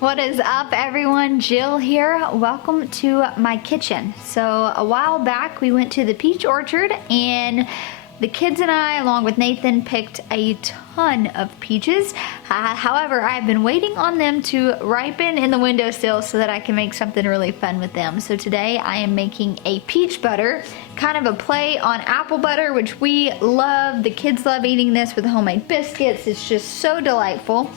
What is up, everyone? Jill here. Welcome to my kitchen. So a while back we went to the peach orchard and the kids and I, along with Nathan, picked a ton of peaches. However, I've been waiting on them to ripen in the windowsill so that I can make something really fun with them. So today I am making a peach butter, kind of a play on apple butter, which we love. The kids love eating this with homemade biscuits. It's just so delightful.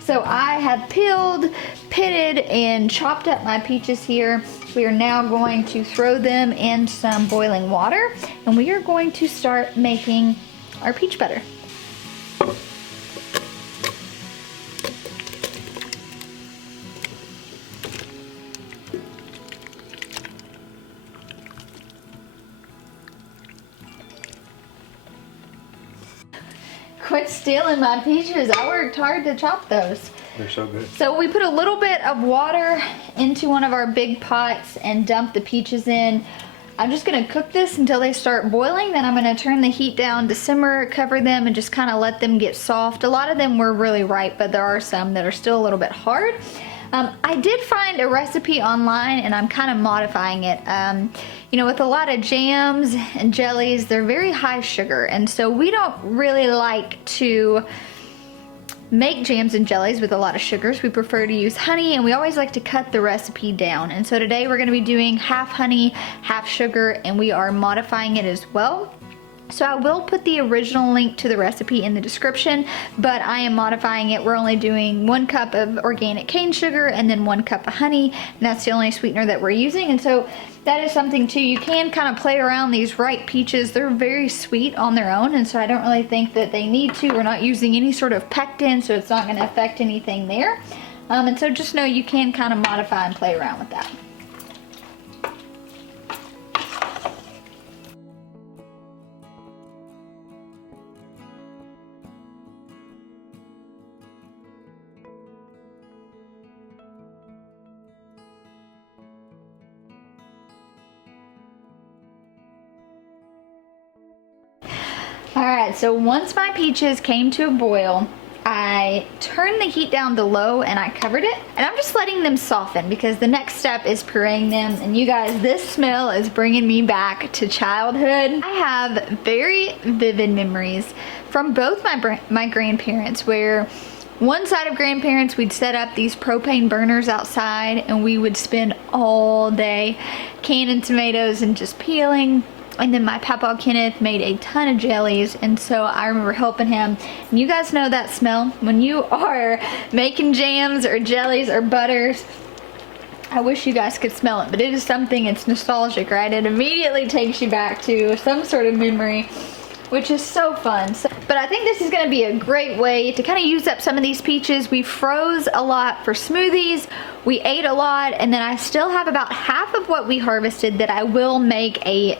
So I have peeled, pitted, and chopped up my peaches here. We are now going to throw them in some boiling water, and we are going to start making our peach butter. Quit stealing my peaches. I worked hard to chop those. They're so good. So we put a little bit of water into one of our big pots and dump the peaches in. I'm just gonna cook this until they start boiling. Then I'm gonna turn the heat down to simmer, cover them, and just kind of let them get soft. A lot of them were really ripe, but there are some that are still a little bit hard. I did find a recipe online and I'm kind of modifying it. You know, with a lot of jams and jellies, they're very high sugar, and so we don't really like to make jams and jellies with a lot of sugars. We prefer to use honey, and we always like to cut the recipe down. And so today we're going to be doing half honey, half sugar, and we are modifying it as well. So I will put the original link to the recipe in the description, but I am modifying it. We're only doing 1 cup of organic cane sugar and then 1 cup of honey, and that's the only sweetener that we're using. And so that is something too, you can kind of play around these ripe peaches. They're very sweet on their own, and so I don't really think that they need to. We're not using any sort of pectin, so it's not going to affect anything there. And so just know you can kind of modify and play around with that. Alright, so once my peaches came to a boil, I turned the heat down to low and I covered it. And I'm just letting them soften because the next step is pureeing them. And you guys, this smell is bringing me back to childhood. I have very vivid memories from both my grandparents, where one side of grandparents, we'd set up these propane burners outside and we would spend all day canning tomatoes and just peeling. And then my papa Kenneth made a ton of jellies, and so I remember helping him. And you guys know that smell when you are making jams or jellies or butters. I wish you guys could smell it, but it is something, it's nostalgic, right? It immediately takes you back to some sort of memory, which is so fun. But I think this is gonna be a great way to kind of use up some of these peaches. We froze a lot for smoothies. We ate a lot, and then I still have about half of what we harvested that I will make a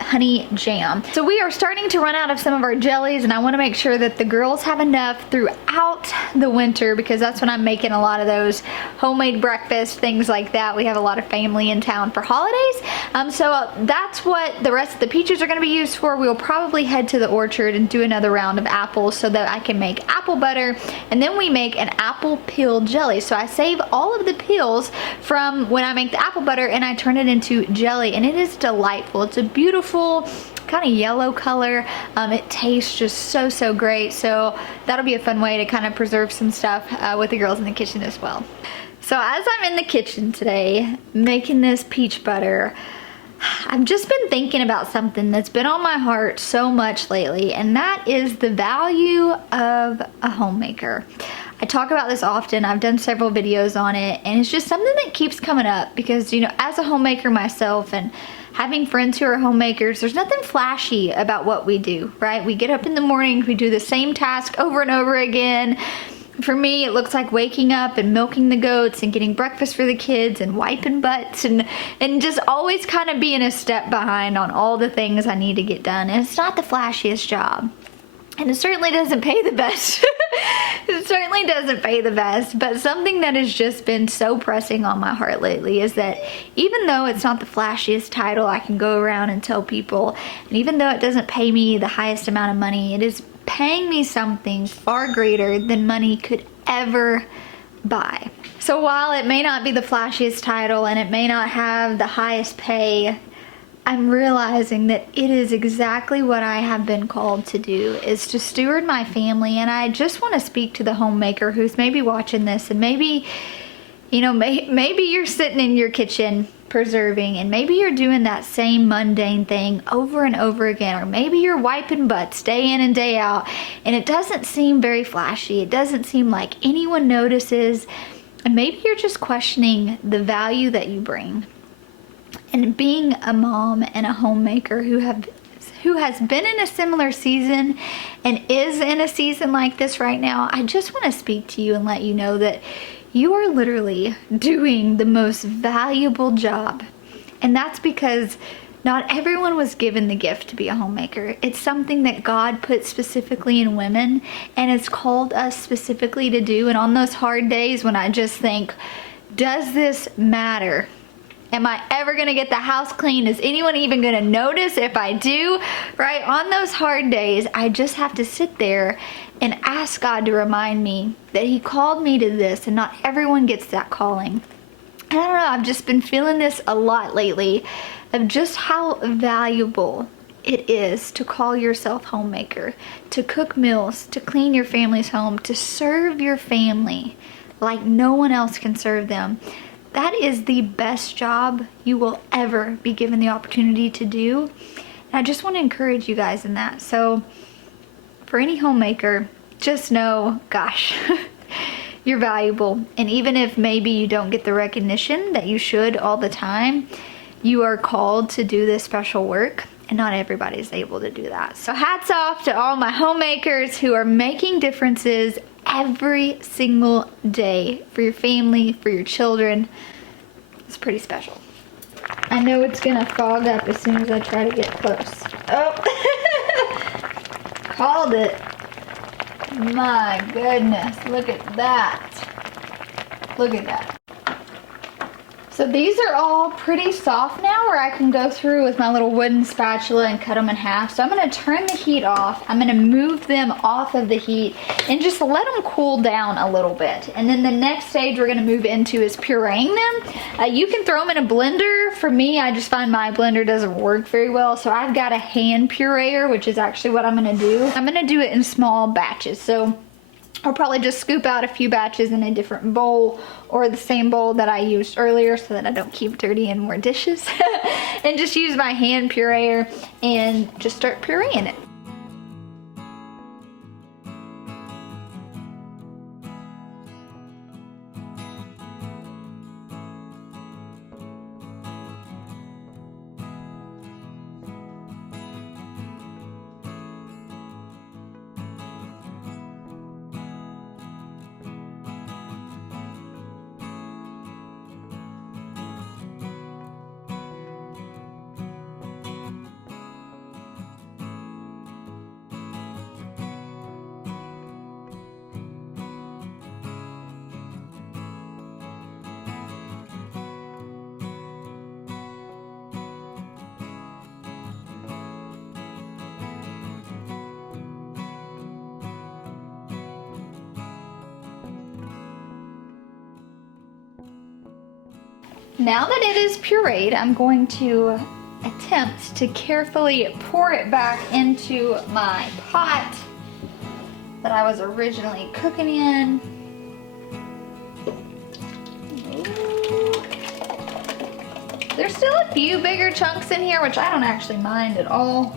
honey jam. So we are starting to run out of some of our jellies, and I want to make sure that the girls have enough throughout the winter, because that's when I'm making a lot of those homemade breakfast, things like that. We have a lot of family in town for holidays. So that's what the rest of the peaches are going to be used for. We'll probably head to the orchard and do another round of apples so that I can make apple butter, and then we make an apple peel jelly. So I save all of the peels from when I make the apple butter and I turn it into jelly, and it is delightful. It's a beautiful kind of yellow color. It tastes just so great. So that'll be a fun way to kind of preserve some stuff with the girls in the kitchen as well. So as I'm in the kitchen today making this peach butter, I've just been thinking about something that's been on my heart so much lately, and that is the value of a homemaker. I talk about this often. I've done several videos on it, and it's just something that keeps coming up because, you know, as a homemaker myself and having friends who are homemakers, there's nothing flashy about what we do, right? We get up in the morning, we do the same task over and over again. For me, it looks like waking up and milking the goats and getting breakfast for the kids and wiping butts and just always kind of being a step behind on all the things I need to get done. And it's not the flashiest job. And it certainly doesn't pay the best. It certainly doesn't pay the best, but something that has just been so pressing on my heart lately is that even though it's not the flashiest title I can go around and tell people, and even though it doesn't pay me the highest amount of money, it is paying me something far greater than money could ever buy. So while it may not be the flashiest title and it may not have the highest pay, I'm realizing that it is exactly what I have been called to do, is to steward my family. And I just want to speak to the homemaker who's maybe watching this, and maybe, you know, maybe you're sitting in your kitchen preserving, and maybe you're doing that same mundane thing over and over again, or maybe you're wiping butts day in and day out, and it doesn't seem very flashy. It doesn't seem like anyone notices, and maybe you're just questioning the value that you bring. And being a mom and a homemaker who has been in a similar season and is in a season like this right now, I just want to speak to you and let you know that you are literally doing the most valuable job. And that's because not everyone was given the gift to be a homemaker. It's something that God put specifically in women and has called us specifically to do. And on those hard days when I just think, does this matter? Am I ever gonna get the house clean? Is anyone even gonna notice if I do? Right? On those hard days, I just have to sit there and ask God to remind me that He called me to this, and not everyone gets that calling. And I don't know, I've just been feeling this a lot lately, of just how valuable it is to call yourself homemaker, to cook meals, to clean your family's home, to serve your family like no one else can serve them. That is the best job you will ever be given the opportunity to do. And I just want to encourage you guys in that. So for any homemaker, just know, gosh, you're valuable. And even if maybe you don't get the recognition that you should all the time, you are called to do this special work. And not everybody's able to do that. So hats off to all my homemakers who are making differences every single day for your family, for your children. It's pretty special. I know it's gonna fog up as soon as I try to get close. Oh, called it. My goodness, look at that. Look at that. So these are all pretty soft now, where I can go through with my little wooden spatula and cut them in half. So I'm going to turn the heat off. I'm going to move them off of the heat and just let them cool down a little bit. And then the next stage we're going to move into is pureeing them. You can throw them in a blender. For me, I just find my blender doesn't work very well. So I've got a hand pureer, which is actually what I'm going to do. I'm going to do it in small batches. So I'll probably just scoop out a few batches in a different bowl, or the same bowl that I used earlier, so that I don't keep dirtying more dishes. And just use my hand pureer and just start pureeing it. Now that it is pureed, I'm going to attempt to carefully pour it back into my pot that I was originally cooking in. Ooh. There's still a few bigger chunks in here, which I don't actually mind at all.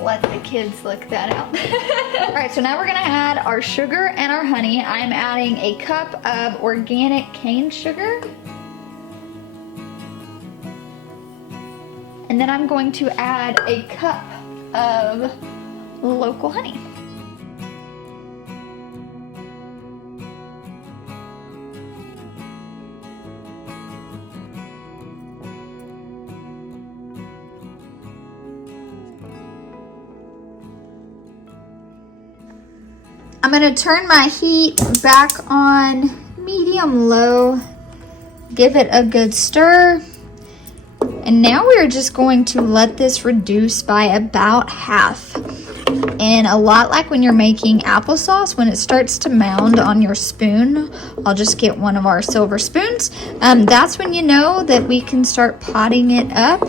Let the kids lick that out. All right, so now we're gonna add our sugar and our honey. I'm adding a cup of organic cane sugar. And then I'm going to add a cup of local honey. I'm going to turn my heat back on medium-low, give it a good stir, And now we're just going to let this reduce by about half. And a lot like when you're making applesauce, when it starts to mound on your spoon, I'll just get one of our silver spoons. That's when you know that we can start potting it up.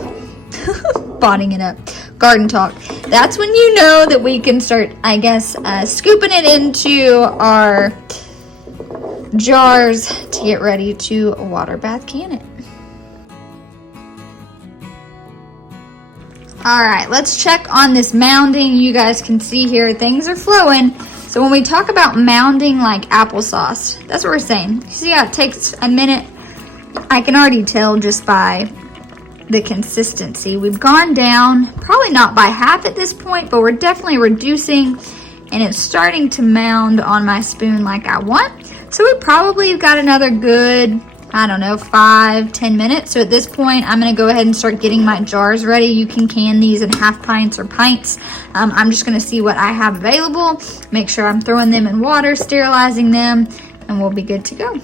Potting it up. Garden talk. That's when you know that we can start, I guess, scooping it into our jars to get ready to water bath can it. All right, let's check on this mounding. You guys can see here, things are flowing. So when we talk about mounding like applesauce, that's what we're saying. You see how it takes a minute? I can already tell just by the consistency. We've gone down, probably not by half at this point, but we're definitely reducing, and it's starting to mound on my spoon like I want. So we probably have got another good, I don't know, 5-10 minutes. So at this point, I'm gonna go ahead and start getting my jars ready. You can can these in half pints or pints. I'm just gonna see what I have available, make sure I'm throwing them in water, sterilizing them, and we'll be good to go.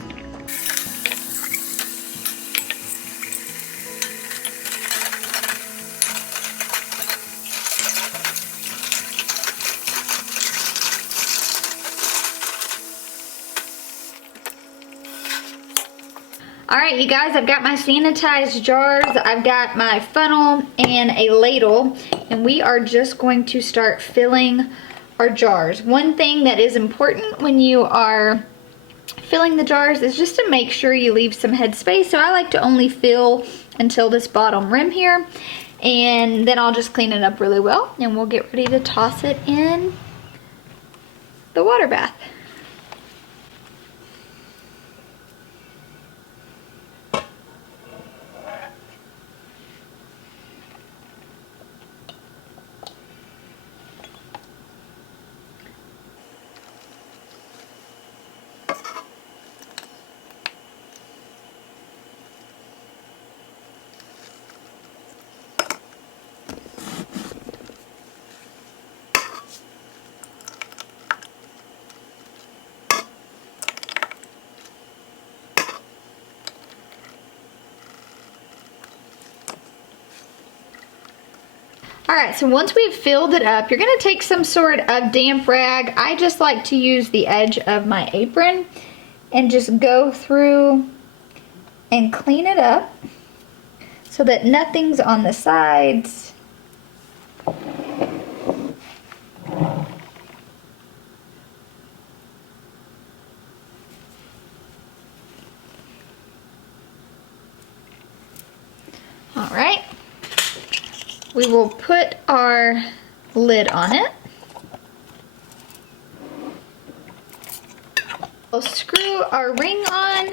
All right, you guys, I've got my sanitized jars, I've got my funnel and a ladle, and we are just going to start filling our jars. One thing that is important when you are filling the jars is just to make sure you leave some head space. So I like to only fill until this bottom rim here, and then I'll just clean it up really well, and we'll get ready to toss it in the water bath. All right, so once we've filled it up, you're gonna take some sort of damp rag. I just like to use the edge of my apron and just go through and clean it up so that nothing's on the sides. All right. We will put our lid on it. We'll screw our ring on.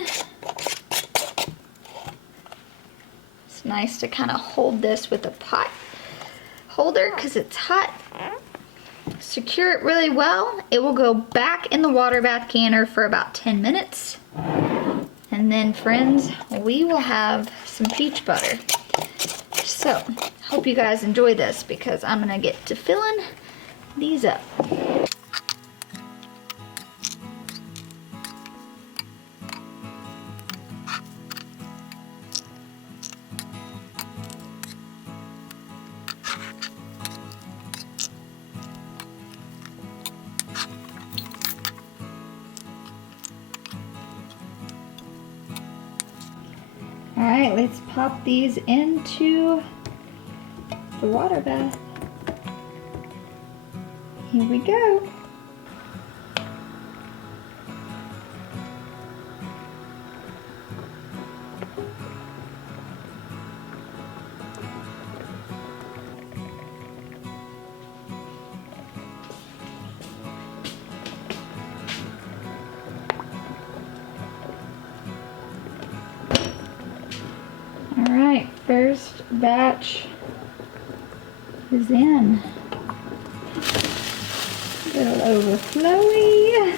It's nice to kind of hold this with a pot holder because it's hot. Secure it really well. It will go back in the water bath canner for about 10 minutes. And then, friends, we will have some peach butter. So, hope you guys enjoy this because I'm gonna get to filling these up. All right, let's pop these into the water bath. Here we go. All right, first batch is in. A little overflowy.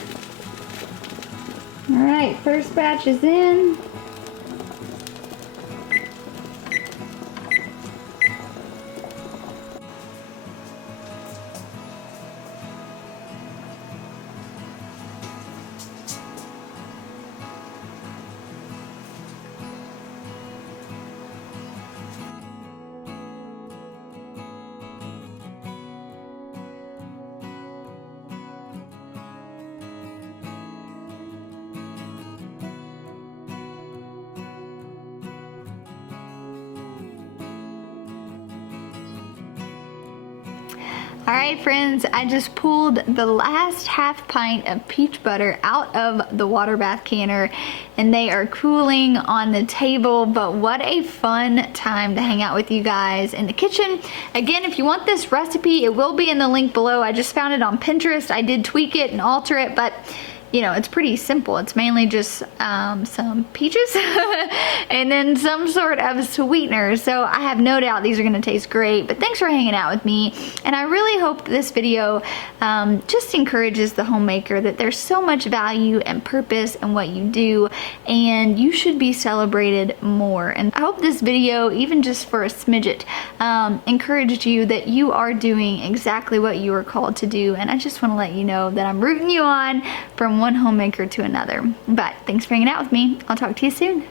All right, first batch is in. All right, friends, I just pulled the last half pint of peach butter out of the water bath canner, and they are cooling on the table. But what a fun time to hang out with you guys in the kitchen. Again, if you want this recipe, it will be in the link below. I just found it on Pinterest. I did tweak it and alter it, but you know, it's pretty simple. It's mainly just some peaches and then some sort of sweetener. So I have no doubt these are gonna taste great, but thanks for hanging out with me. And I really hope this video just encourages the homemaker that there's so much value and purpose in what you do, and you should be celebrated more. And I hope this video, even just for a smidget, encouraged you that you are doing exactly what you are called to do. And I just wanna let you know that I'm rooting you on from one homemaker to another. But thanks for hanging out with me. I'll talk to you soon.